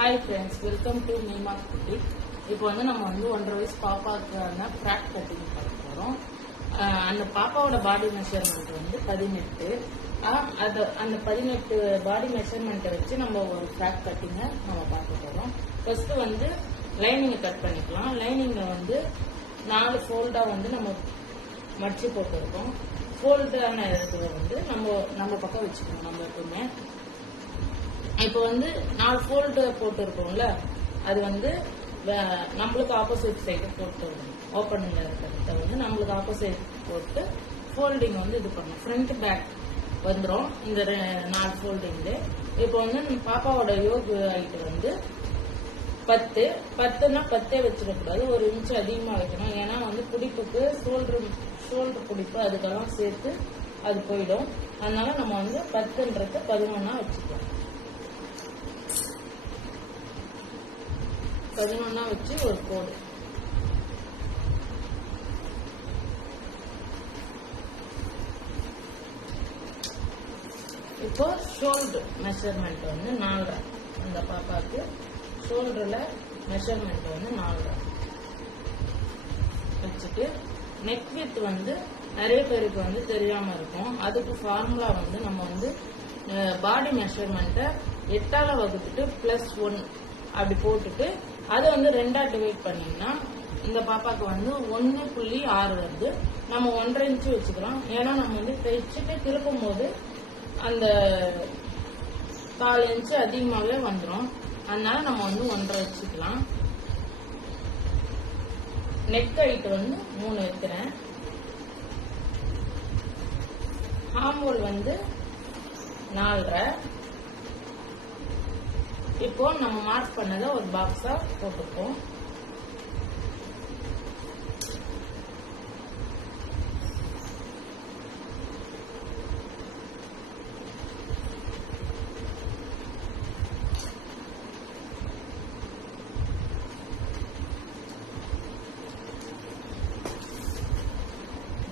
Hi friends, welcome to Neema Boutique. இப்போ வந்து நம்ம வந்து 1.5 வயசு பாப்பாக்கான ஃப்ராக் கட்டிங் பண்ண போறோம். அந்த பாப்பாவோட பாடி மெஷர்மெண்ட் வந்து 18. அந்த 18 பாடி மெஷர்மெண்ட்டை வச்சு நம்ம ஒரு ஃப்ராக் கட்டிங்கை நம்ம பார்க்க போறோம். ஃபர்ஸ்ட் வந்து லைனிங்கை கட் பண்ணிக்கலாம். லைனிங்கை வந்து 4 ஃபோல்டா வந்து நம்ம மடிச்சு போட்டுருக்கோம். ஃபோல்டான இடத்துல வந்து நம்ம பக்கம் வச்சுக்கணும். நம்ம எப்பவுமே இப்போ வந்து 4 ஃபோல்டு போட்டுருக்கோம்ல, அது வந்து நம்மளுக்கு ஆப்போசிட் சைடு போட்டு ஓப்பனிங் இருக்கிறத வந்து நம்மளுக்கு ஆப்போசிட் போட்டு ஃபோல்டிங் வந்து இது பண்ணணும். ஃப்ரண்ட் பேக் வந்துடும் இந்த 4 ஃபோல்டிங்ல. இப்போ வந்து நம்ம பாப்பாவோட யோக் ஹைட் வந்து 10னா 10 வச்சிடக்கூடாது, 1 இன்ச் அதிகமாக வைக்கணும். ஏன்னா வந்து பிடிப்புக்கு ஷோல்டர் பிடிப்பு அதுக்கெல்லாம் சேர்த்து அது போயிடும். அதனால நம்ம வந்து 10ன்றது 11 வச்சுக்கலாம். 11 வச்சு ஒரு கோடு. இப்போ ஷோல்டர் மெஷர்மெண்ட் வந்து 4. அந்த பாப்பாவுக்கு ஷோல்டர்ல மெஷர்மெண்ட் வந்து 4 வச்சுட்டு, நெக் வித் வந்து நிறைய பேருக்கு வந்து தெரியாம இருக்கும். அதுக்கு ஃபார்முலா வந்து நம்ம வந்து பாடி மெஷர்மெண்ட்டை 8ஆல வகுத்துட்டு +1 அப்படி போட்டுட்டு அதை வந்து 2ஆ டிவைட் பண்ணீங்கன்னா இந்த பாப்பாக்கு வந்து 1.6 வருது. நம்ம 1.5 இன்ச்சு வச்சுக்கலாம். ஏன்னா நம்ம வந்து தைச்சுட்டு திருப்பும் போது அந்த 4 இன்ச்சு அதிகமாகவே வந்துடும். அதனால நம்ம வந்து 1.5 வச்சுக்கலாம். நெக் ஹைட் வந்து 3 வைக்கிறேன். ஹார்மோல் வந்து 4.5. இப்போ நம்ம மார்க் பண்ணதை ஒரு பாக்ஸா போட்டுப்போம்.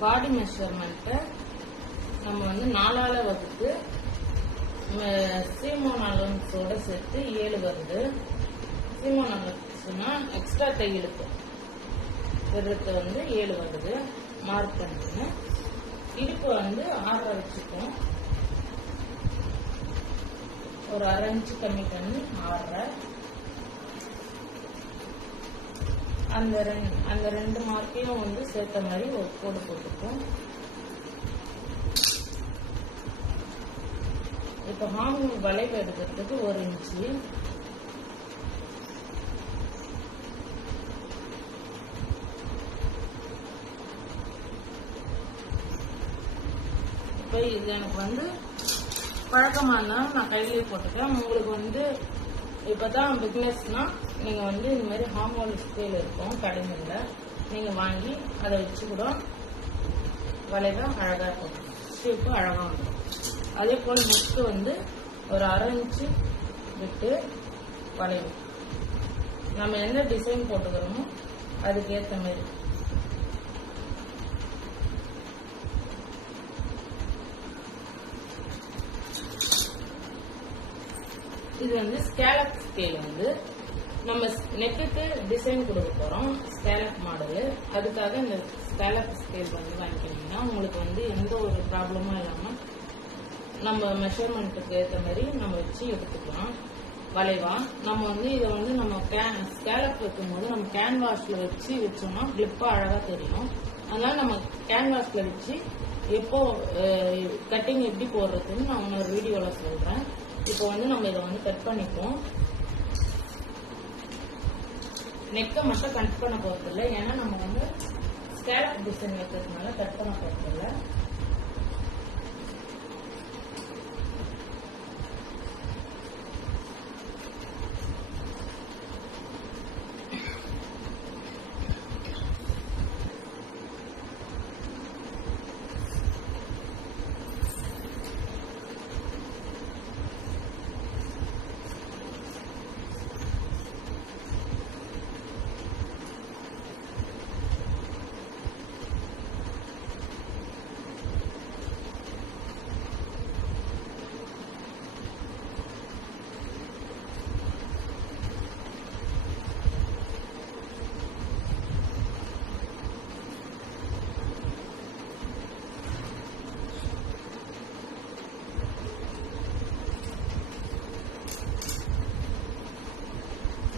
பாடி மெஷர்மெண்ட்டை நம்ம வந்து 4ஆல வகுத்து சீமோன் அலவன்ஸோட சேர்த்து 7 வருது. சீமோன் அலவன்ஸ்னா எக்ஸ்ட்ரா தையலுக்கு விடுறது வந்து 7 வருது. மார்க் பண்ணிட்டு இடுப்பு வந்து 6 வச்சுப்போம். ஒரு 1/2 இன்ச்சு கம்மி பண்ணி 6. அந்த ரெண்டு மார்க்கையும் வந்து சேர்த்த மாதிரி ஒரு கோடு போட்டுப்போம். இப்போ ஹார்மோன் வளைவு எடுக்கிறதுக்கு 1 இன்ச்சு. இப்போ இது எனக்கு வந்து பழக்கமா இருந்தாலும் நான் கையிலேயே போட்டுக்கிறேன். உங்களுக்கு வந்து இப்பதான் பிக்னஸ்னா நீங்க வந்து இந்த மாதிரி ஹார்மோன் ஸ்கேல் இருக்கும் கடைகள்ல, நீங்க வாங்கி அதை வச்சு கூட வளைவா அழகா இருக்கும். ஷேப்பு அழகா வந்துடும். அதே போல் முட்டு வந்து ஒரு 1/2 இன்ச்சு விட்டு வளைவு நம்ம எந்த டிசைன் போட்டுக்கிறோமோ அதுக்கு ஏற்ற மாதிரி. இது வந்து ஸ்கேலப் ஸ்கேல் வந்து நம்ம நெக்குக்கு டிசைன் கொடுக்க போறோம். Scallop model. அதுக்காக இந்த ஸ்கேலப் ஸ்கேல் வந்து வாங்கிக்கிட்டீங்கன்னா உங்களுக்கு வந்து எந்த ஒரு ப்ராப்ளமும் இல்லாம நம்ம மெஷர்மெண்ட்டுக்கு ஏற்ற மாதிரி நம்ம வச்சு எடுத்துக்கலாம் வளைவா. நம்ம வந்து இதை வந்து நம்ம ஸ்கேலப் வைக்கும்போது நம்ம கேன்வாஸ்ல வச்சு வச்சோம்னா கிளிப்பா அழகா தெரியும். அதனால நம்ம கேன்வாஸ்ல வச்சு எப்போ கட்டிங் எப்படி போடுறதுன்னு நான் இன்னொரு வீடியோல சொல்றேன். இப்போ வந்து நம்ம இதை வந்து கட் பண்ணிப்போம். நெக்கை மட்டும் கட் பண்ண போறது இல்லை, ஏன்னா நம்ம வந்து ஸ்கேலப் டிசைன் வைக்கிறதுனால கட் பண்ண போறது இல்லை.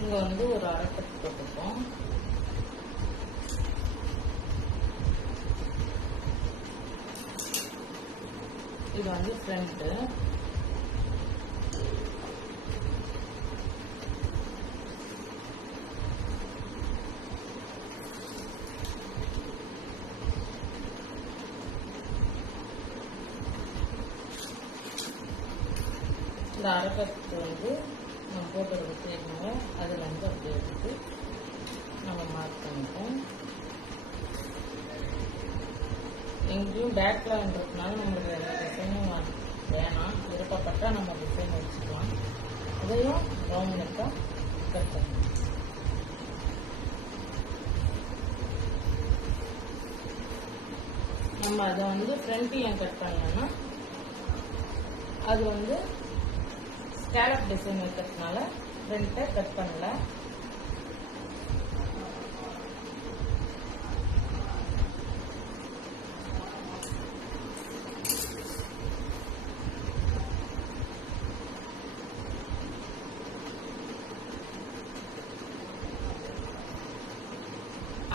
இங்க வந்து ஒரு அரைக்கட்டு போட்டுப்போம். இது வந்து ஃப்ரண்ட். இந்த அரைக்கட்டு வந்து நம்ம போட்டு வச்சுருக்கோங்க. அதில் வந்து அப்படியே எடுத்து நம்ம மார்க் பண்ணிப்போம். எங்கேயும் பேக்லான்றதுனால நம்மளுக்கு டிசைனும் வேணாம். விருப்பப்பட்டால் நம்ம டிசைன் வச்சுக்கலாம். அதையும் ரவுண்ட் நெக்காக கட் பண்ணணும். நம்ம அதை வந்து ஃப்ரண்ட் ஏன் கட் பண்ணலன்னா அது வந்து ஸ்கேலப் டிசைன் வைக்கிறதுனால ஃப்ரண்ட்டை கட் பண்ணல.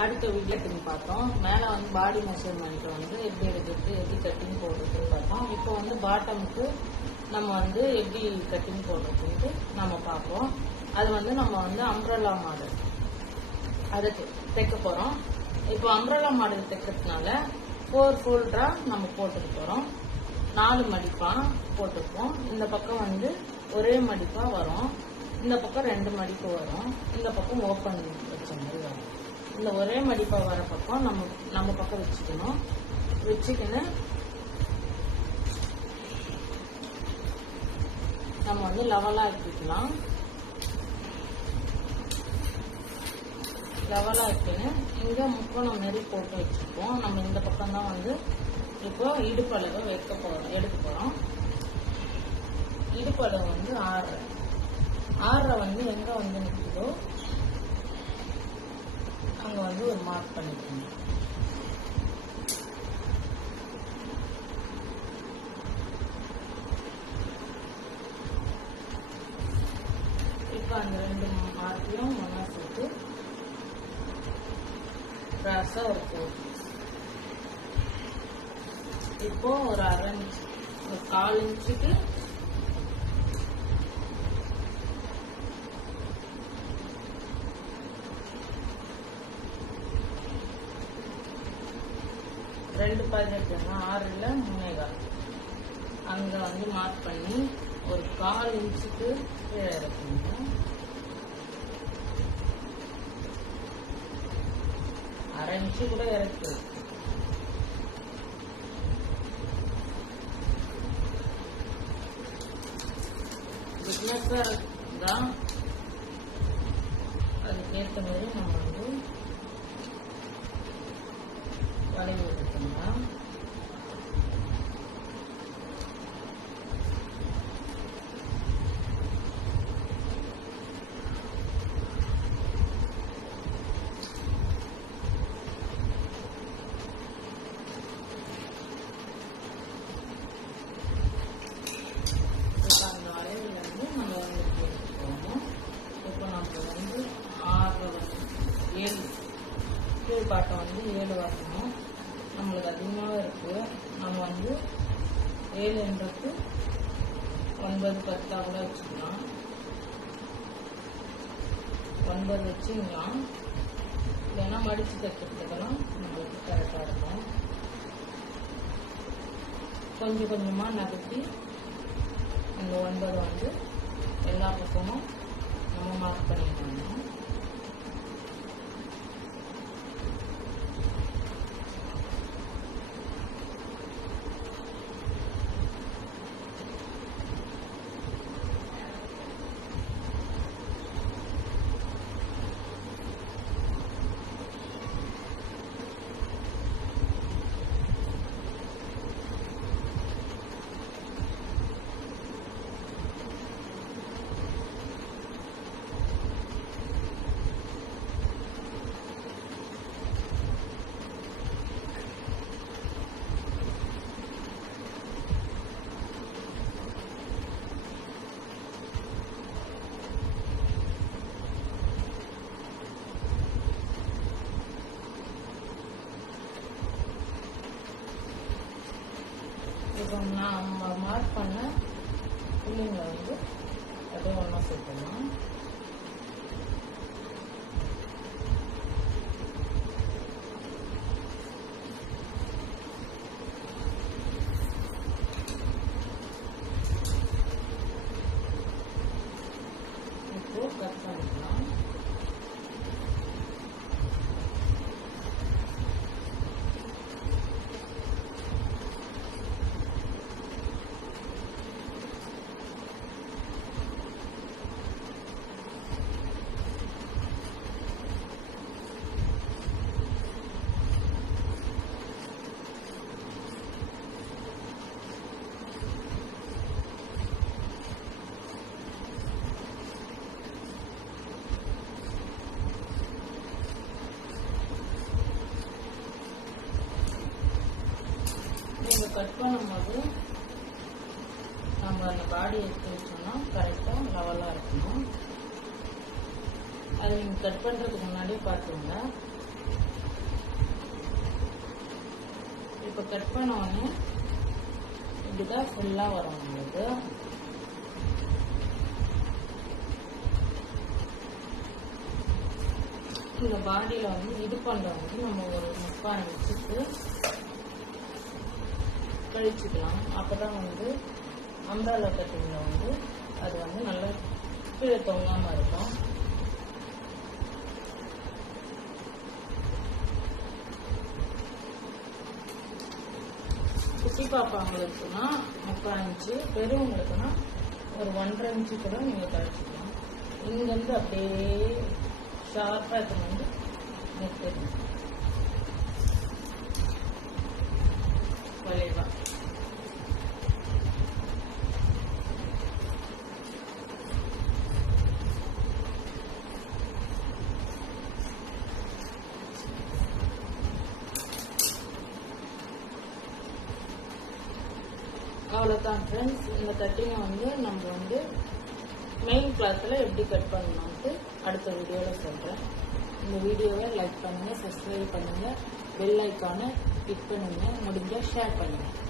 அடுத்த வீடியோக்கு பார்த்தோம். மேலே வந்து பாடி மெஷர்மெண்ட் வந்து எப்படி எடுக்கிறது, எப்படி கட்டிங் போடுறதுன்னு பார்த்தோம். இப்போ வந்து பாட்டமுக்கு நம்ம வந்து எப்படி கட்டிங் போடுறதுன்ட்டு நம்ம பார்ப்போம். அது வந்து நம்ம வந்து அம்ப்ரெல்லா மாடல் அதுக்கு தைக்க போகிறோம். இப்போ அம்ப்ரெல்லா மாடல் தைக்கிறதுனால 4 ஃபோல்டரா நம்ம போட்டுக்க போகிறோம். 4 மடிப்பாக போட்டுப்போம். இந்த பக்கம் வந்து ஒரே மடிப்பாக வரும். இந்த பக்கம் 2 மடிப்பு வரும். இந்த பக்கம் ஓப்பன் வச்ச மாதிரி வரும். இந்த ஒரே மடிப்பாக வர பக்கம் நம்ம பக்கம் வச்சுக்கணும். வச்சுக்கின்னு நம்ம வந்து லெவலாக ஆக்கிக்கலாம். லெவலாக ஆக்கின்னு இங்கே முக்கோணம் மாரி போட்டு வச்சுப்போம். நம்ம இந்த பக்கம் தான் வந்து இப்போ இடுப்பளவை எடுக்க போகிறோம். இடுப்பளவு வந்து 6 வந்து எங்கே வந்து நிற்குதோ அங்கே வந்து ஒரு மார்க் பண்ணிக்கணும். இப்போ அந்த 2 மார்க்கையும் ஒன்றா சேர்த்து கிராஸாக ஒரு போட்டு இப்போ ஒரு 1/2 இன்ச், ஒரு 1/4 இன்ச்சுக்கு ரெண்டு பாக்கெட் 6ல் 3.25 அங்கே வந்து மார்க் பண்ணி ஒரு 1/4 இன்ச்சுக்கு கீழே இறக்குங்க. அரை இன்ச்சு கூட இறக்கு. திக்னஸாக இருக்குதா அதுக்கேற்ற மாதிரி நம்ம வந்து வளைவு எடுத்துக்கலாம். அந்த வளைவுல இருந்து நம்ம வந்து எடுத்துக்கோங்க. இப்போ நம்ம வந்து 7 கீழ்பாட்டம் வந்து 7 வரணும். நம்மளுக்கு அதிகமாக இருக்குது. நம்ம வந்து 7ன்றது 9, 10 கூட வச்சுக்கலாம். 9 வச்சுக்கலாம். இல்லைன்னா மடித்து தைக்கிறதுக்கெல்லாம் நம்மளுக்கு கரெக்டாக இருக்கும். கொஞ்சம் கொஞ்சமாக நகர்த்தி அந்த 9 வந்து எல்லா பக்கமும் நம்ம மார்க் பண்ணிக்கணும். இப்போ நம்ம மார்க் பண்ண புள்ளிங்களை வந்து அப்படியே ஒன்றா சேர்த்துக்கலாம். இப்போ கட் பண்ணிக்கலாம். நீங்கள் கட் பண்ணும்போது நம்ம அந்த பாடி எடுத்து வச்சோம்னா கரெக்டாக லெவலாக இருக்கணும். அதை நீங்கள் கட் பண்ணுறதுக்கு முன்னாடியே பார்த்துங்க. இப்போ கட் பண்ண உடனே இப்படிதான் ஃபுல்லாக வரும் உங்களுக்கு. இந்த பாடியில் வந்து இது பண்ணுறவங்க நம்ம ஒரு 30 இன்ச்சுக்கு கழிச்சுக்கலாம். அப்போதான் வந்து அம்ப்ரெல்லா கட்டிங்கில் வந்து அது வந்து நல்லா கீழே தொங்காமல் இருக்கும். குட்டி பாப்பாங்களுக்குன்னா 30 இன்ச்சு, பெரியவங்களுக்குன்னா ஒரு 1.5 இன்ச்சு கூட நீங்கள் கழிச்சுக்கலாம். இங்கேருந்து அப்படியே ஷார்ப்பாக இது வந்து நிறுத்திடணும். வளைவா அவ்வளோதான் ஃப்ரெண்ட்ஸ். இந்த கட்டிங்கை வந்து நம்ம வந்து மெயின் கிளாத்தில் எப்படி கட் பண்ணலான்ட்டு அடுத்த வீடியோவில் சொல்கிறேன். இந்த வீடியோவை லைக் பண்ணுங்கள், சப்ஸ்கிரைப் பண்ணுங்கள், பெல் ஐக்கானை கிளிக் பண்ணுங்கள், முடிஞ்சால் ஷேர் பண்ணுங்கள்.